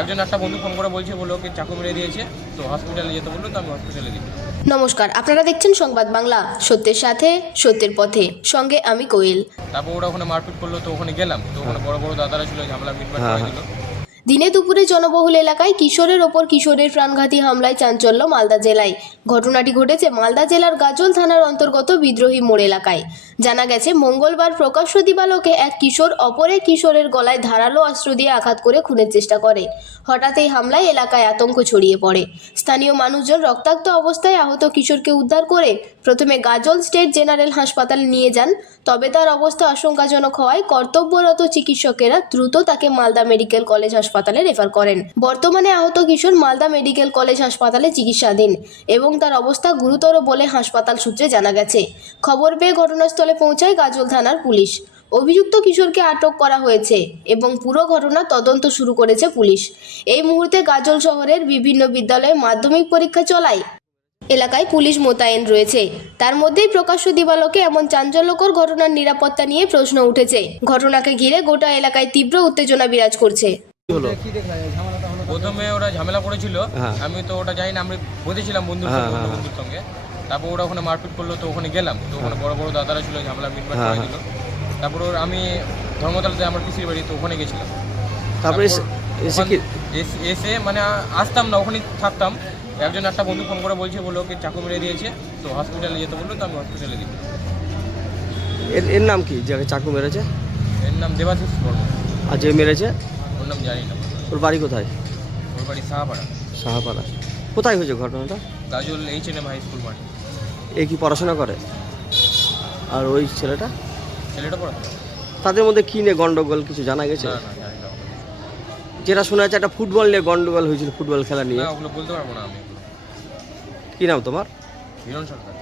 একজন একটা বন্ধু ফোন করে বলছে বলে ওকে চাকু মেরে দিয়েছে, তো হসপিটালে যেতে বললো, তো আমি হসপিটালে দিই। নমস্কার, আপনারা দেখছেন সংবাদ বাংলা, সত্যের সাথে সত্যের পথে, সঙ্গে আমি কোয়েল। তারপর ওরা ওখানে মারপিট করলো, তো ওখানে গেলাম, তো ওখানে বড় বড় দাদারা ছিল, ঝামেলা মিটমাট করে দিল। দিনে দুপুরে জনবহুল এলাকায় কিশোরের ওপর কিশোরের প্রাণঘাতী হামলায় চাঞ্চল্য মালদা জেলায়। ঘটনাটি ঘটেছে মালদা জেলার গাজল থানার অন্তর্গত বিদ্রোহী মোড় এলাকায়। জানা গেছে, মঙ্গলবার প্রকাশ্য দিবালোকে এক কিশোর অপর এক কিশোরের গলায় ধারালো অস্ত্র দিয়ে আঘাত করে খুনের চেষ্টা করে। হঠাৎ এই হামলায় এলাকায় আতঙ্ক ছড়িয়ে পড়ে। স্থানীয় মানুষজন রক্তাক্ত অবস্থায় আহত কিশোরকে উদ্ধার করে প্রথমে গাজল স্টেট জেনারেল হাসপাতালে নিয়ে যান। তবে তার অবস্থা আশঙ্কাজনক হওয়ায় কর্তব্যরত চিকিৎসকেরা দ্রুত তাকে মালদা মেডিকেল কলেজ হাসপাতালে রেফার করেন। বর্তমানে আহত কিশোর মালদা মেডিকেল কলেজ হাসপাতালে চিকিৎসাধীন এবং তার অবস্থা গুরুতর বলে হাসপাতাল সূত্রে জানা গেছে। খবর পেয়ে ঘটনাস্থলে পৌঁছায় গাজল থানার পুলিশ। অভিযুক্ত কিশোরকে আটক করা হয়েছে এবং পুরো ঘটনা তদন্ত শুরু করেছে পুলিশ। এই মুহূর্তে গাজল শহরের বিভিন্ন বিদ্যালয়ে মাধ্যমিক পরীক্ষা চলায় এলাকায় পুলিশ মোতায়েন রয়েছে। তার মধ্যেই প্রকাশ্য দিবালোকে এমন চাঞ্চল্যকর ঘটনার নিরাপত্তা নিয়ে প্রশ্ন উঠেছে। ঘটনাকে ঘিরে গোটা এলাকায় তীব্র উত্তেজনা বিরাজ করছে। প্রথমে ওরা ঝামেলা করেছিল, আমি তো ওটা জানি না, আমি বসেছিলাম বন্ধুর সঙ্গে। তারপর ওরা ওখানে মারপিট করলো, তো ওখানে গেলাম, তো ওখানে বড় বড় দাদারা ছিল, ঝামেলা মিটমাট করে দিল। তারপর আমি ধর্মতলাতে আমার পিসির বাড়ি, তো ওখানে গেছিলাম। তারপরে এসে মানে আসতাম না, ওখানে থাকতাম। একজন একটা বন্ধু ফোন করে বলছে বলে ওকে চাকু মেরে দিয়েছে, তো হসপিটালে যেতে বললো, তো আমি হসপিটালে দিই। এর নাম কি, যাকে চাকু মেরেছে? এর নাম দেবাশিস বর্মা। আর যে মেরেছে ওর নাম জানি না। ওর বাড়ি কোথায়? ওর বাড়ি সাহাপাড়া। সাহাপাড়া। কোথায় হয়েছে ঘটনাটা? গাজল H&M হাই স্কুল মাঠে। এ কি পড়াশোনা করে? আর ওই ছেলেটা পড়াশোনা। তাদের মধ্যে কি নিয়ে গন্ডগোল কিছু জানা গেছে? না জানি না। যেটা শোনা যাচ্ছে একটা ফুটবল নিয়ে গন্ডগোল হয়েছিল, ফুটবল খেলা নিয়ে। না, ওগুলো বলতে পারবো না আমি। কি নাম তোমার? হিরণ সরকার।